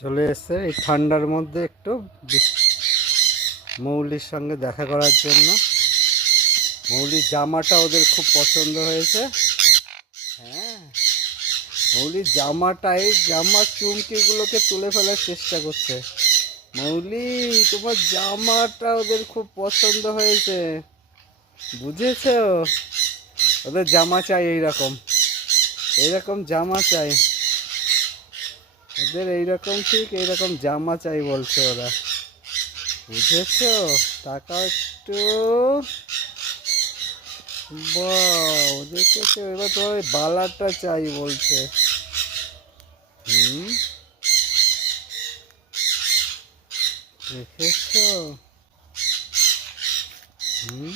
চলে এসছে এই ঠান্ডার মধ্যে একটু মৌলির সঙ্গে দেখা করার জন্য। মৌলির জামাটা ওদের খুব পছন্দ হয়েছে। হ্যাঁ, মৌলির জামাটা, এই জামার চুমকিগুলোকে তুলে ফেলার চেষ্টা করছে। মৌলি, তোমার জামাটা ওদের খুব পছন্দ হয়েছে, বুঝেছো? ওদের জামা চাই এইরকম, এইরকম জামা চাই ওদের, এইরকম ঠিক এইরকম জামা চাই বলছে ওরা, বুঝেছো? তাকাও একটু। বাহ, দেখেছো? এবার তোমার ওই বালাটা চাই বলছে। হুম, দেখেছো? হুম।